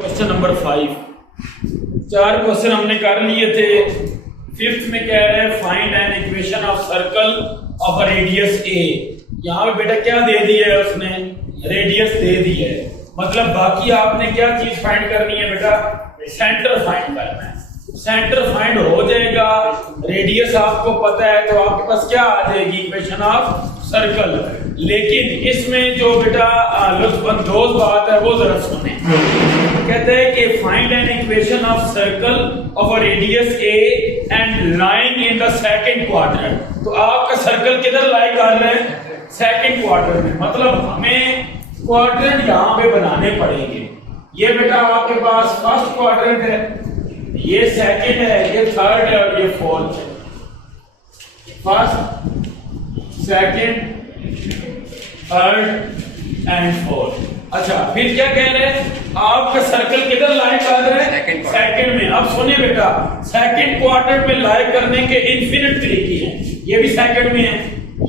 Question number 5। 4 question हमने कर लिए थे। फिफ्थ में कह रहे हैं find an equation of circle of radius a. यहाँ पे बेटा क्या दे दिया है उसने, रेडियस दे दी है। मतलब बाकी आपने क्या चीज फाइंड करनी है बेटा, सेंटर फाइंड करना है। सेंटर फाइंड हो जाएगा, रेडियस आपको पता है तो आपके पास क्या आ जाएगी, इक्वेशन ऑफ सर्कल। लेकिन इसमें जो बेटा लुत्फानंदोज बात है वो जरा सुने। कहते हैं कि find an equation of circle of a radius A and lying in the second quadrant. तो आपका सर्कल किधर लाई कर रहे हैं, सेकंड क्वाड्रेंट में। मतलब हमें क्वाड्रेंट यहाँ पे बनाने पड़ेंगे। ये बेटा आपके पास फर्स्ट क्वाड्रेंट है, ये सेकंड है, ये थर्ड है और ये फोर्थ है। First, second, third and fourth. अच्छा, फिर क्या कह रहे हैं, आपका सर्कल किधर लाई कर रहे हैं, सेकंड में। अब सुनिए बेटा, सेकंड क्वाड्रेंट में लाई करने के इनफिनिट तरीके हैं। ये भी सेकंड में है,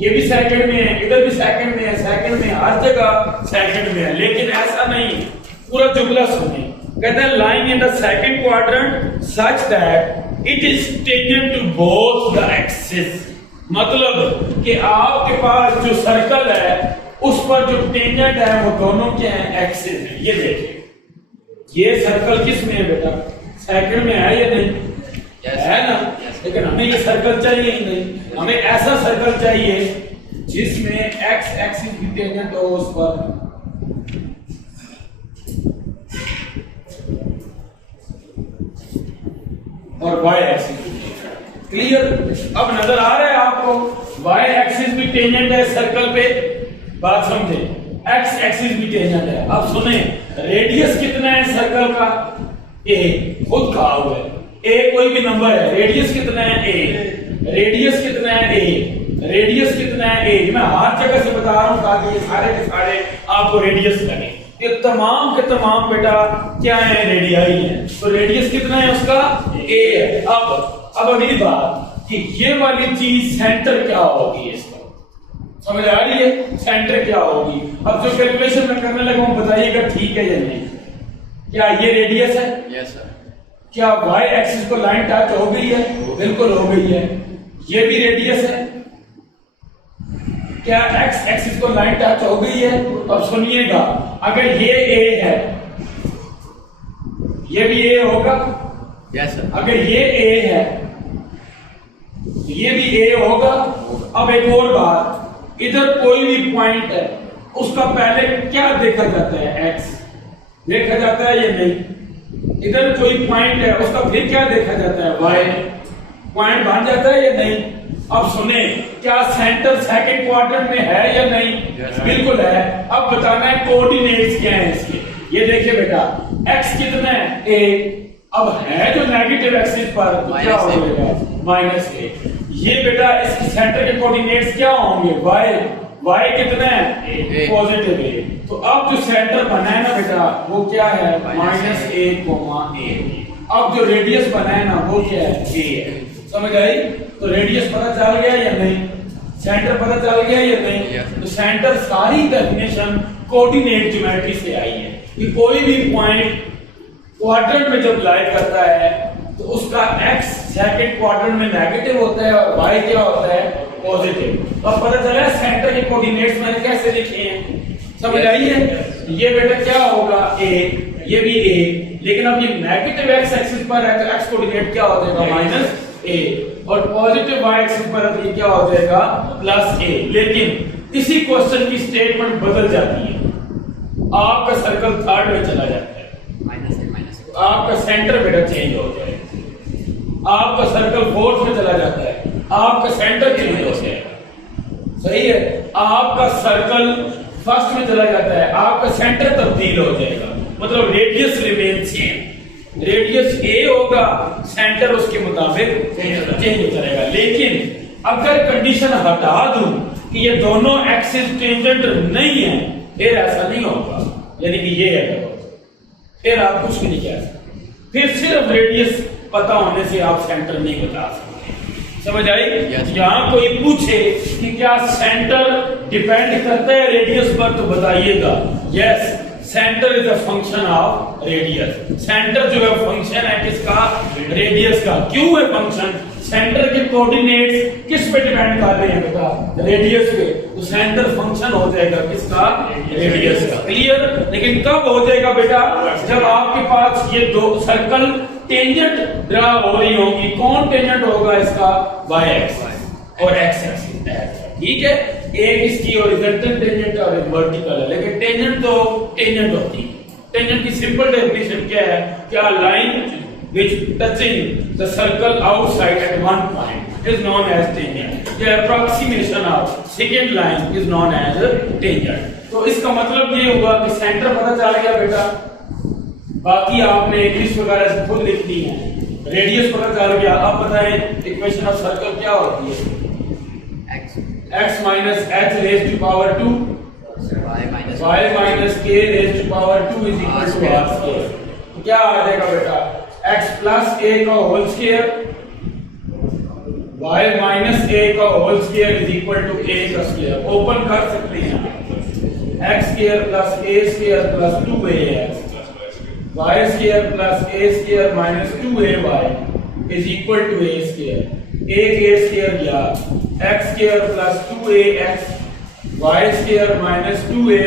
ये भी सेकंड में है, इधर भी सेकंड में है, सेकंड में हर जगह सेकंड में है। लेकिन ऐसा नहीं, पूरा जुमला सुनिए। कहते हैं lying in the second quadrant such that it is tangent to both the axis. मतलब कि आपके पास जो सर्कल है उस पर जो टेंजेंट है वो दोनों के हैं, एक्सिस है। ये देखिए, ये सर्कल किस में है बेटा, सेकंड में है या नहीं, है ना। लेकिन हमें ये सर्कल चाहिए ही नहीं, हमें ऐसा सर्कल चाहिए जिसमें एक्स एक्सिस भी टेंजेंट हो उस पर, और वाई एक्सिस। क्लियर? अब नजर आ रहा है आपको, वाई एक्सिस भी टेंजेंट है सर्कल पे। बात समझे, एक्स एक्सिस भी टेंजेंट है। अब सुने, रेडियस कितना है सर्कल का, ए, खुद कहा हुआ है। ए कोई भी नंबर है, रेडियस कितना है, ए। रेडियस कितना है, ए। रेडियस कितना है, ए। मैं हर जगह से बता रहा हूं ताकि ये सारे के सारे आपको रेडियस लगे। ये तमाम के तमाम बेटा क्या है, रेडियाई है। तो रेडियस कितना है उसका, ए है। अब अगली बात कि ये वाली चीज सेंटर क्या होगी, इसका समझ आ रही है, सेंटर क्या होगी। अब जो कैलकुलेशन मैं करने लगा हूं बताइएगा ठीक है या नहीं। क्या ये रेडियस है? Yes sir. क्या वाई एक्सिस को लाइन टच हो गई है? बिल्कुल हो गई है। ये भी रेडियस है। क्या एक्स एक्सिस को लाइन टच हो गई है? अब सुनिएगा, अगर ये ए है, ये भी ए होगा। Yes sir. अगर ये ए है, ये भी ए होगा। अब एक और बात, इधर कोई भी पॉइंट है उसका पहले क्या देखा जाता है, एक्स देखा जाता है या नहीं। इधर कोई पॉइंट है उसका फिर क्या देखा जाता है, वाई। पॉइंट बन जाता है या नहीं। अब सुने, क्या सेंटर सेकंड क्वाड्रेंट में है या नहीं? बिल्कुल है। अब बताना है कोऑर्डिनेट्स क्या है इसके। ये देखिए बेटा, एक्स कितना है, ए। अब है जो नेगेटिव एक्सिस पर तो क्या हो जाएगा, -a। ये बेटा इसके सेंटर के कोऑर्डिनेट्स क्या होंगे, वाई। वाई कितना है, a, पॉजिटिव ए। तो अब जो सेंटर बना है ना बेटा वो क्या है, -a, a। अब जो रेडियस बना है ना वो क्या है, a है। समझ आई? तो रेडियस पता चल गया या नहीं, सेंटर पता चल गया या नहीं। तो सेंटर सारी डेफिनेशन कोऑर्डिनेट ज्योमेट्री से आई है कि कोई भी पॉइंट क्वाड्रेंट में जब लाई करता है तो उसका एक्स सेकंड क्वाड्रेंट में नेगेटिव होता है और वाई क्या होता है, पॉजिटिव। तो अब पता चला सेंटर के कोऑर्डिनेट्स मैंने कैसे लिखे हैं, समझ आई है। ये बेटा क्या होगा, ए, ये भी ए। लेकिन अब ये नेगेटिव एक्स एक्सिस पर है तो एक्स कोऑर्डिनेट क्या हो जाएगा, -a। और पॉजिटिव वाई एक्सिस पर है क्या हो जाएगा, +a। लेकिन इसी क्वेश्चन की स्टेटमेंट बदल जाती है। आपका सर्कल थर्ड में चला जाता है, आपका सेंटर बेटा चेंज हो जाएगा। आपका सर्कल फोर्थ में चला जाता है, आपका सेंटर चेंज हो जाएगा। सही है। आपका सर्कल फर्स्ट में चला जाता है, आपका सेंटर तब्दील हो जाएगा। मतलब रेडियस रिमेन सेम। रेडियस ए होगा, सेंटर उसके मुताबिक चेंज हो जाएगा। लेकिन अगर कंडीशन हटा दूं कि ये दोनों एक्सिस टेंजेंट नहीं है, फिर ऐसा नहीं होगा। यानी कि ये है, फिर आप कुछ भी नहीं कह सकते। फिर सिर्फ रेडियस पता होने से आप सेंटर नहीं बता सकते। समझ आई? यहाँ कोई पूछे कि क्या सेंटर डिपेंड करता है रेडियस पर तो बताइएगा, yes centre is a function of radius. Centre जो है फंक्शन है किसका? रेडियस का। क्यों है फंक्शन? सेंटर के कोऑर्डिनेट्स किस पे डिपेंड कर रहे हैं बेटा? रेडियस पे। तो सेंटर फंक्शन हो जाएगा किसका? रेडियस का। क्लियर? लेकिन कब हो जाएगा बेटा? जब आपके पास ये दो सर्कल टेंजेंट ड्रा हो रही होगी। कौन टेंजेंट होगा इसका? y एक्सिस और x एक्सिस। ठीक है, एक इसकी हॉरिजॉन्टल टेंजेंट और एक वर्टिकल है, लेकिन टेंजेंट तो टेंजेंट होती है। टेंजेंट की सिंपल डेफिनेशन क्या है? क्या line which touching the circle outside at one point is known as tangent. The approximation of second line is known as tangent. तो इसका मतलब ये हुआ कि सेंटर पता चल गया बेटा। बाकी आपने इंग्लिश वगैरह से खुद लिख दी है। रेडियस पता चल गया। अब बताएं इक्वेशन ऑफ सर्कल क्या होती है? x minus h raised to power 2 y minus k raised to power 2 is equal to r square। तो क्या आ जाएगा बेटा? x plus a का whole square y minus a का whole square is equal to a का square. Open कर सकते हैं x square plus a square plus 2ax y square plus a square minus 2ay is equal to a square. एक a square गया, x square plus 2ax y square minus 2ay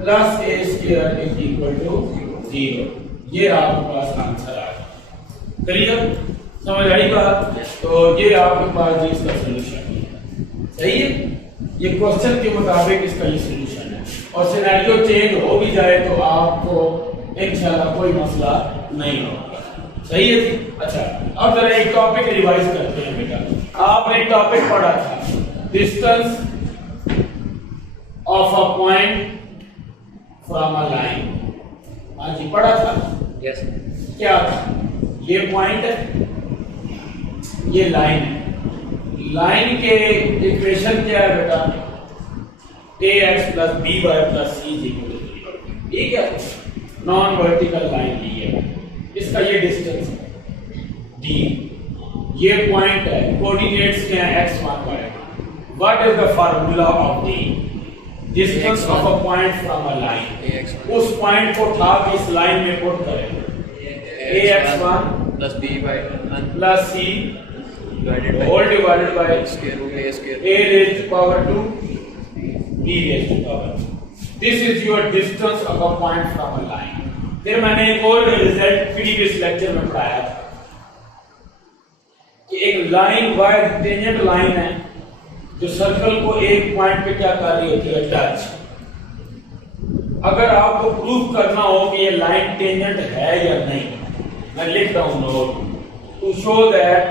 plus a square is equal to 0। ये आपके पास answer आ गया। Clear? समझ आई बात? तो ये आपके पास जी इसका सॉल्यूशन है। सही है? ये क्वेश्चन के मुताबिक इसका ये सॉल्यूशन है। और सिनेरियो चेंज हो भी जाए तो आपको इंशाल्लाह कोई मसला नहीं होगा। सही है जी? अच्छा, अब जरा एक टॉपिक रिवाइज करते हैं बेटा। आपने एक टॉपिक पढ़ा था, distance of a point from a line. हाँ जी, पढ़ा था। यस। क्या था? ये पॉइंट है, ये लाइन है। लाइन के इक्वेशन क्या है बेटा? ax plus by plus c is equal to 0। ठीक है, नॉन वर्टिकल लाइन ली है। इसका ये डिस्टेंस है d, ये पॉइंट है। कोऑर्डिनेट्स क्या है? x1 y1। What is the formula of d? Distance of a point from a line. उस पॉइंट को उठा के इस लाइन में पुट करें। ax1 plus by1 plus c whole divided by square a raised to power 2 b raised to power 2। This is your distance of a point from a line. फिर मैंने एक और रिजल्ट प्रीवियस लेक्चर में पढ़ाया था कि एक लाइन y टेंजेंट लाइन है जो सर्कल को एक पॉइंट पे क्या कर रही होती है? टच। अगर आपको प्रूफ करना हो कि ये लाइन टेंजेंट है या नहीं, मैं लिख रहा हूं note, to show that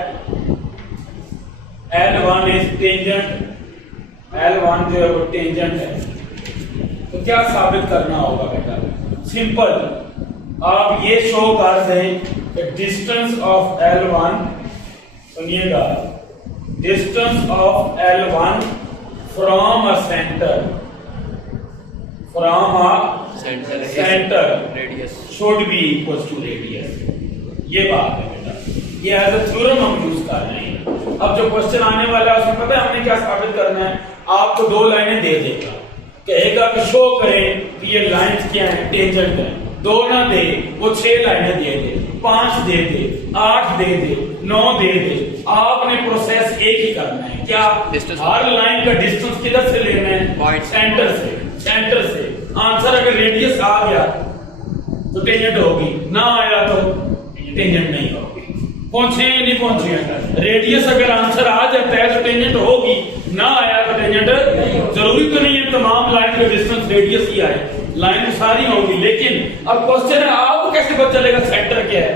L1 is tangent, L1 जो है वो टेंजेंट है, तो क्या साबित करना होगा बेटा? सिंपल, आप ये शो कर दें कि डिस्टेंस ऑफ L1, सुनिएगा, distance of L1 from a centre, from a centre radius should be equal to radius. ये बात है बेटा, ये एज अ थ्योरम हम यूज कर रहे हैं। अब जो क्वेश्चन आने वाला है उसमें पता है हमने क्या साबित करना है? आपको दो लाइनें दे देगा, कहेगा कि शो करें कि ये लाइंस क्या है? टेंजेंट है। दो ना दे, वो 6 लाइनें दे दे, 5 दे दे, 8 दे दे, 9 दे दे। आपने प्रोसेस एक ही करना है। क्या? हर लाइन का डिस्टेंस किधर से लेना है? सेंटर से। सेंटर से आंसर अगर रेडियस आ गया तो टेंजेंट होगी, ना आया तो टेंजेंट नहीं होगी। पहुंचे या नहीं पहुंचे? रेडियस अगर आंसर आ जाता है तो टेंजेंट होगी, ना आया तो टेंजेंट। जरूरी तो नहीं है तमाम लाइन का डिस्टेंस रेडियस ही आए, लाइन सारी होगी। लेकिन अब क्वेश्चन है, आपको कैसे पता चलेगा सेंटर क्या है?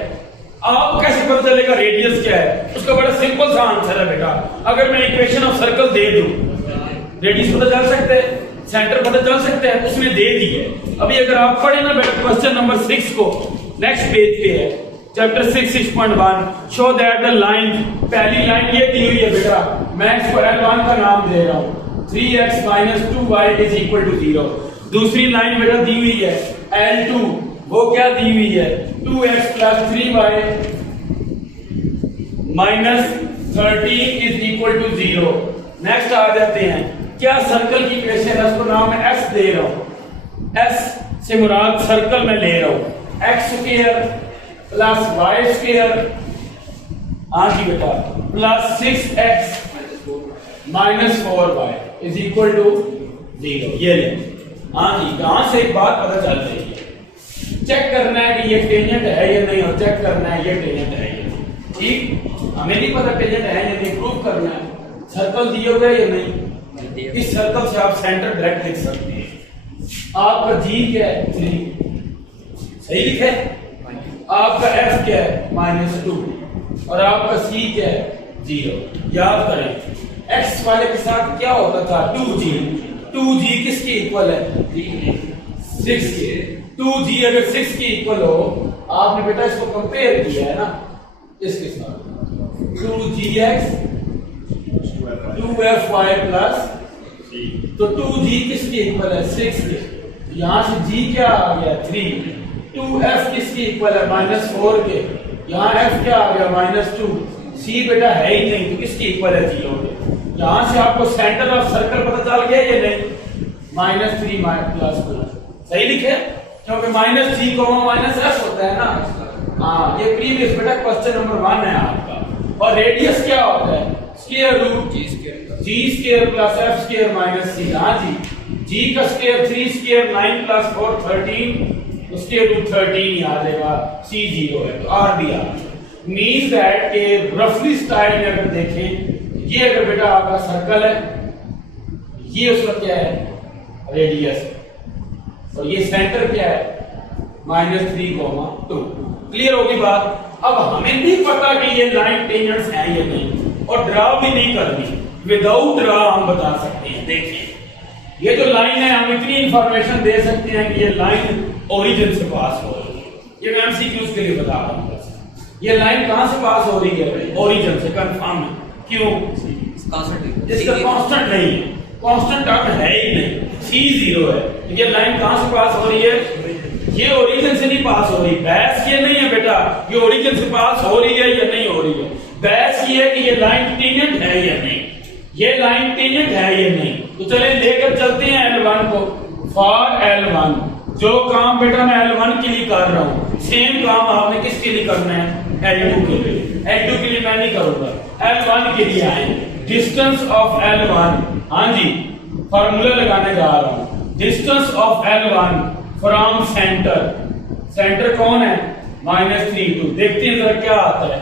आपको कैसे पता चलेगा रेडियस क्या है? उसका बड़ा सिंपल सा आंसर है बेटा, अगर मैं इक्वेशन ऑफ सर्कल दे दूं, रेडियस पता चल सकता है, सेंटर पता चल सकता है, उसने दे दी है। अभी अगर आप पढ़े ना बेटा क्वेश्चन नंबर 6 को, नेक्स्ट पेज पे है, chapter 6 6.1, show that the line, पहली लाइन ये दी हुई है बेटा, मैं इसको L1 का नाम दे रहा हूं, 3x minus 2y is equal to 0। दूसरी लाइन बेटा दी हुई है L2, वो क्या दी हुई है? 2x plus 3y minus 13 is equal to 0। Next आ जाते हैं, क्या सर्कल की इक्वेशन है, उसको नाम मैं S दे रहा हूं, S से मुराद सर्कल में ले रहा हूं x square plus y square, हाँ जी बेटा, प्लस 6x माइनस 4y इज इक्वल टू 0। ये ले, हाँ जी, कहां से एक बात पता चल रही है, चेक करना है कि ये टेंजेंट है या नहीं, और चेक करना है ये टेंजेंट है या नहीं। ठीक, हमें नहीं पता टेंजेंट है या नहीं, प्रूव करना है। सर्कल दिए हुए या नहीं, इस सर्कल से आप सेंटर डायरेक्ट लिख सकते हैं। आपका जी क्या है 3, सही लिखा है, आपका एफ क्या है -2, और आपका सी क्या है 0। याद करें एक्स वाले के साथ क्या होता था 2g, 2g किसके इक्वल है 6 के। 2g अगर 6 के इक्वल हो, आपने बेटा इसको कंपेयर किया है ना इसके साथ, 2gx 2fy प्लस, तो 2g किसके इक्वल है 6 के, यहां से g क्या आ गया 3, 2f किसके इक्वल है -4 के, यहाँ f क्या आ गया -2, c बेटा है ही नहीं तो किसके इक्वल है 0 के। यहां से आपको सेंटर ऑफ सर्कल पता चल गया या नहीं, -3 +2, सही लिखे, क्योंकि -3 -f होता है ना। हाँ, ये प्रीवियस बेटा क्वेश्चन नंबर 1 है आपका। और रेडियस क्या होता है square root g² plus f square minus c। हाँ जी, g का स्क्वायर 3 स्क्वायर 9 + 4 13, उसके रूट 13 आ जाएगा, c 0 है तो r भी आ मींस दैट के रफली स्टाइल में अगर देखें, ये अगर बेटा आपका सर्कल है, ये उसका क्या है रेडियस, और ये सेंटर क्या है -3, 2। क्लियर होगी बात। अब हमें नहीं पता कि ये लाइन टेंजेंट्स हैं या नहीं, और ड्रा भी नहीं करनी, विदाउट ड्रा हम बता सकते हैं। देखिए ये जो लाइन है, हम इतनी इंफॉर्मेशन दे सकते हैं कि ये लाइन ओरिजिन से पास हो रही है। ये मैं एमसीक्यूज के लिए बता रहा हूं, ये लाइन कहां से पास हो रही है ओरिजिन से, कंफर्म है। क्यों, इसका कांस्टेंट नहीं है, कांस्टेंट टर्म है ही नहीं, c 0 है। ये लाइन कहां से पास हो रही है, ये ओरिजिन से नहीं पास हो रही। बहस ये नहीं है बेटा ये ओरिजिन से पास हो रही है या नहीं हो रही है, बहस ये है कि ये लाइन टेंजेंट है या नहीं, ये लाइन टेंजेंट है या नहीं। तो चले लेकर चलते हैं L1 को। फॉर L1 जो काम बेटा मैं L1 के लिए कर रहा हूं, सेम काम आपने किसके लिए करना है L2 के लिए। L2 के लिए मैं नहीं करूंगा, L1 के लिए आए। डिस्टेंस ऑफ L1, हाँ जी फार्मूला लगाने जा रहा हूं। Distance of L1 from centre, centre कौन है -3 2। देखते हैं जरा क्या आता है।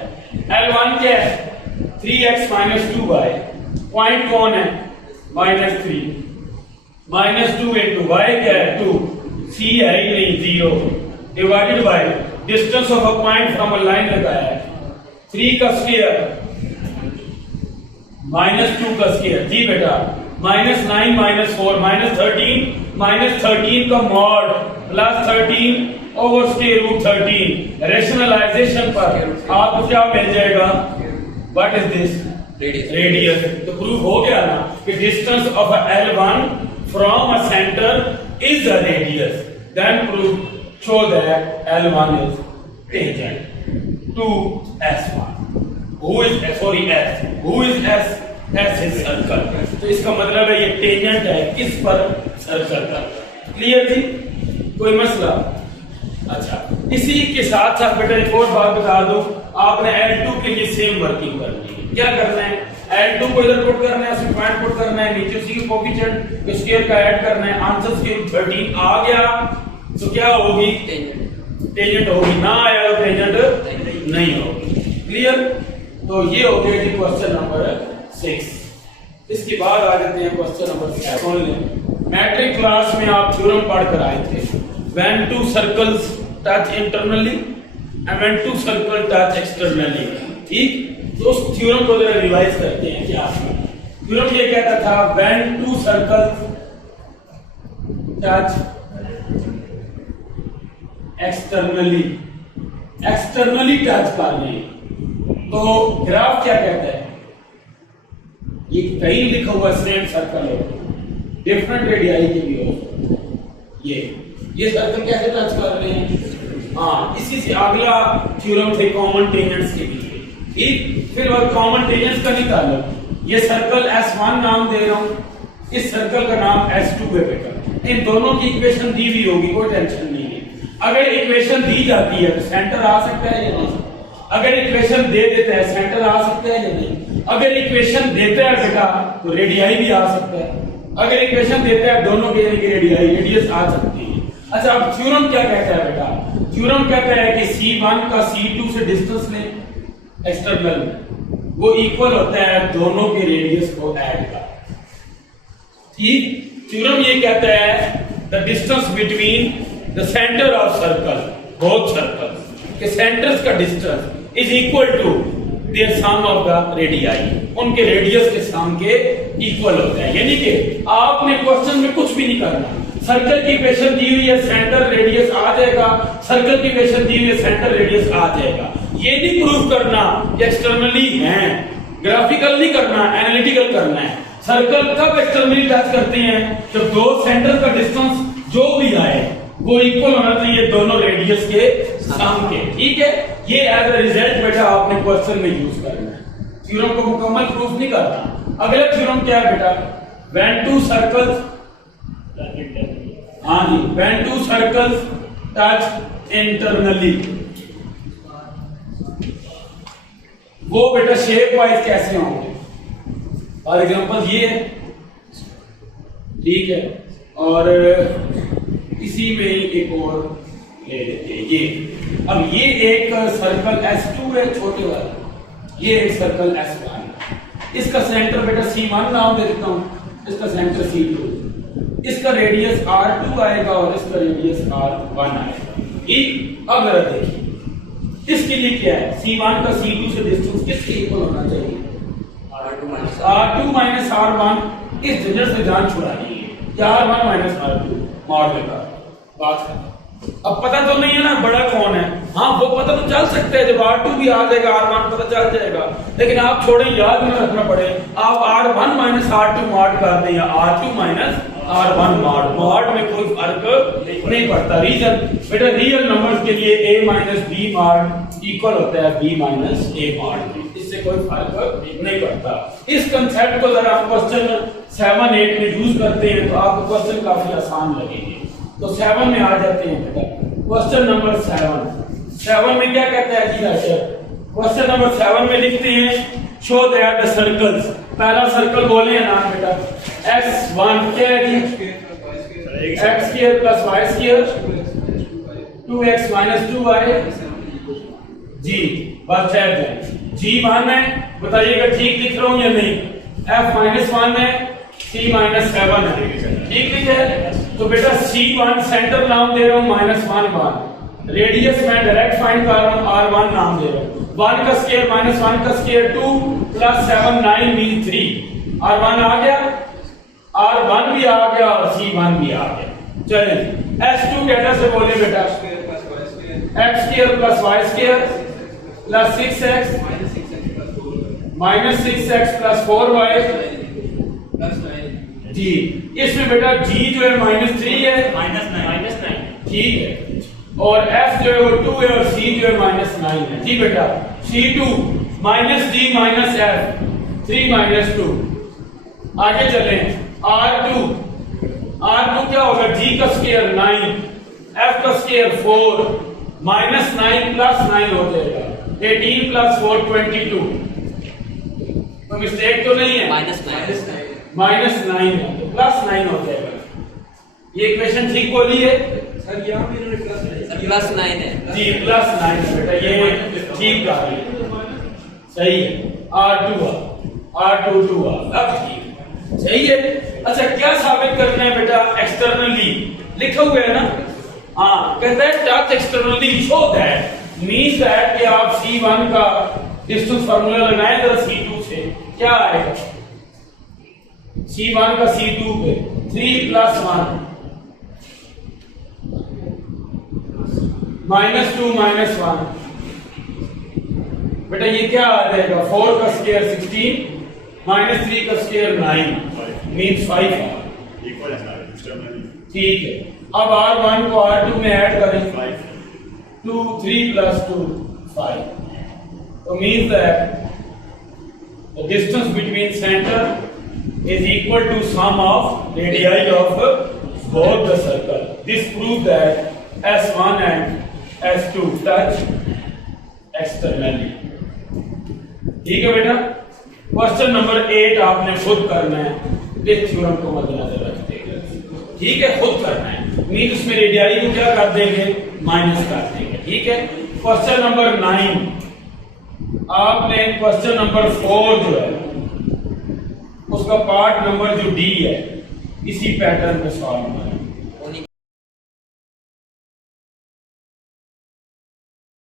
L1 क्या है 3x - 2y, पॉइंट कौन है -3, -2 into y क्या है 2, c है ही नहीं 0, divided by distance of a point from a line लगाया है 3 का स्क्वायर -2 का स्क्वायर। जी बेटा -9 - 4 -13 -13 का mod plus 13 over square root 13। Rationalisation पर आपको क्या मिल जाएगा, व्हाट इज दिस रेडियस। तो प्रूव हो गया ना कि distance of L1 from a centre is a radius, then prove show that L1 is tangent to S1। Who is S, who is S is circle. तो इसका मतलब है ये टेंजेंट है किस पर, सर्कल पर। क्लियर जी, कोई मसला। अच्छा, इसी के साथ साथ बेटा एक और बात बता दो, आपने L2 के लिए सेम वर्किंग करनी है। क्या करना है, L2 को इधर पुट करना है, उसमें पॉइंट पुट करना है, नीचे उसी के कोएफिशिएंट स्क्वायर का ऐड करना है, आंसर स्क्वायर 13 आ गया तो क्या होगी टेंजेंट होगी, ना आया तो टेंजेंट नहीं होगी। क्लियर। तो ये हो गया जी क्वेश्चन नंबर 6। इसके बाद आ जाते हैं क्वेश्चन नंबर 7। मैट्रिक क्लास में आप थ्योरम पढ़ कर आए थे, when two circles touch internally and when two circles touch externally। ठीक, तो उस थ्योरम को जरा रिवाइज करते हैं। क्या थ्योरम ये कहता था, when two circles touch externally, externally touch कर रहे हैं, तो ग्राफ क्या कहता है, ये कहीं लिखा हुआ सेम सर्कल है, डिफरेंट रेडियाई के भी हो, ये सर्कल कैसे टच कर रहे हैं। हाँ, इसी से अगला थ्योरम थे कॉमन टेंजेंट्स के लिए। ठीक, फिर और कॉमन टेंजेंट्स का निकालो। ये सर्कल S1 नाम दे रहा हूं, इस सर्कल का नाम S2 है बेटा। इन दोनों की इक्वेशन दी हुई होगी, कोई टेंशन नहीं है। अगर इक्वेशन दी जाती है तो सेंटर आ सकता है या नहीं? अगर इक्वेशन दे देते हैं सेंटर आ सकता है या नहीं? अगर इक्वेशन देते हैं बेटा तो रेडियाई भी आ सकता है। अगर इक्वेशन देते हैं दोनों के रेडियाई रेडियस आ सकती है। अच्छा, अब थ्योरम क्या कहता है बेटा? थ्योरम कहता है कि C1 का C2 से डिस्टेंस लें एक्सटर्नल में, वो इक्वल होता है दोनों के रेडियस को ऐड का। ठीक, थ्योरम ये कहता है the distance between the centre of circle, both circles के सेंटर्स का distance is equal to their sum of the radii, उनके रेडियस के सम के इक्वल होता है। यानी कि आपने क्वेश्चन में कुछ भी नहीं करना, सर्कल की इक्वेशन दी हुई है सेंटर रेडियस आ जाएगा, सर्कल की इक्वेशन दी हुई है सेंटर रेडियस आ जाएगा। ये नहीं प्रूव करना कि एक्सटर्नली है, ग्राफिकल नहीं करना, एनालिटिकल करना है। सर्कल कब एक्सटर्नली टच करते हैं? जब दो सेंटर का डिस्टेंस जो भी आए वो इक्वल होना चाहिए दोनों रेडियस के सम के। ठीक है, ये एज अ रिजल्ट बेटा आपने क्वेश्चन में यूज करना है। थ्योरम को मुकम्मल प्रूफ नहीं करना। अगला थ्योरम क्या है बेटा? व्हेन टू सर्कल्स, हाँ जी, when two circles touch internally, वो बेटा शेप वाइज कैसे होंगे? फॉर एग्जांपल ये है, ठीक है, और इसी में एक और ले लेते हैं ये। अब ये एक सर्कल S2 है छोटे वाला, ये एक सर्कल S1, इसका सेंटर बेटा C1 नाम दे देता हूं, इसका सेंटर C2, इसका रेडियस R2 आएगा और इसका रेडियस R1 आएगा। ठीक, अब जरा देखिए इसके लिए क्या है? C1 का C2 से डिस्टेंस किसके इक्वल होना चाहिए? R2 minus R1। इस झंझट से जान छुड़ानी है कि R1 माइनस R2 मॉड लेगा बात है। अब पता तो नहीं है ना बड़ा कौन है, हाँ वो पता तो चल सकता है, जब R2 भी आ जाएगा R1 पता चल जाएगा, लेकिन आप छोड़े, याद में रखना पड़े, आप R1 माइनस R2 मॉड कर दें या R2 minus R1 mod, mod में कोई फर्क नहीं पड़ता। रीजन बेटा रियल नंबर्स के लिए A minus B mod equal होता है B माइनस A मॉड, इससे कोई फर्क नहीं पड़ता। इस कंसेप्ट को जरा आप क्वेश्चन 7-8 में यूज करते हैं तो आपको क्वेश्चन काफी आसान लगेंगे। तो 7 में आ जाते हैं बेटा, क्वेश्चन नंबर 7 में क्या कहता है जी राइटर? क्वेश्चन नंबर 7 में लिखते हैं शो दैट द सर्कल्स, पहला सर्कल बोले हैं नाम बेटा x1 क्या है जी? x square plus y square 2x minus 2y जी, बस है जी मान है, बताइएगा ठीक लिख रहा हूं या नहीं? f माइनस 1 है, c माइनस 7 है, ठीक लिखे है? तो बेटा C1 सेंटर नाम दे रहा हूं -1, रेडियस मैं डायरेक्ट फाइंड कर रहा हूं R1 नाम दे रहा हूं, 1 का स्क्वायर माइनस 1 का स्क्वायर 2 प्लस 7 9 मीन 3, R1 आ गया, R1 भी आ गया और C1 भी आ गया। चलिए S2 कैसे से बोले बेटा? x square plus y square plus 6x minus 6x plus 4y जी। इसमें बेटा g जो है -3 है, -9 ठीक है, और f जो है वो 2 है और c जो है -9 है जी बेटा। C2 -d minus f 3 minus 2। आगे चलें, R2 क्या होगा? g का स्क्वायर 9, f का स्क्वायर 4, -9 प्लस 9 हो जाएगा, 18 प्लस 4 22। तो मिस्टेक तो नहीं है? -9 है तो प्लस 9 हो जाएगा। ये इक्वेशन ठीक बोली है सर? यहाँ पे इन्होंने प्लस 9 है जी, प्लस 9 है बेटा, ये ठीक कहा है, सही है। R2 2 अब ठीक सही है। अच्छा, क्या साबित करना है बेटा? एक्सटर्नली लिखा हुआ है ना, हाँ, कहता है touch externally show that, means that कि आप C1 का डिस्टेंस फार्मूला लगाएं जरा C2 से, क्या आएगा? C1 का C2 पे 3 प्लस 1 -2 माइनस 1, बेटा ये क्या आ जाएगा? 4 का स्क्वायर 16 -3 का स्क्वायर 9 मींस 5 ठीक है। अब R1 को R2 में ऐड करें, 2 3 प्लस 2 5, तो means that the distance between centre is equal to sum of radii of both the circle. This proves that S1 and S2 touch externally. ठीक है बेटा, क्वेश्चन नंबर 8 आपने खुद करना है, इस थ्योरम को मद्देनजर रखते हुए, ठीक है, खुद करना है। मीन उसमें रेडियली को क्या कर देंगे, माइनस कर देंगे, ठीक है। क्वेश्चन नंबर 9 आपने क्वेश्चन नंबर 4 जो है उसका पार्ट नंबर जो डी है इसी पैटर्न पे सॉल्व करना है।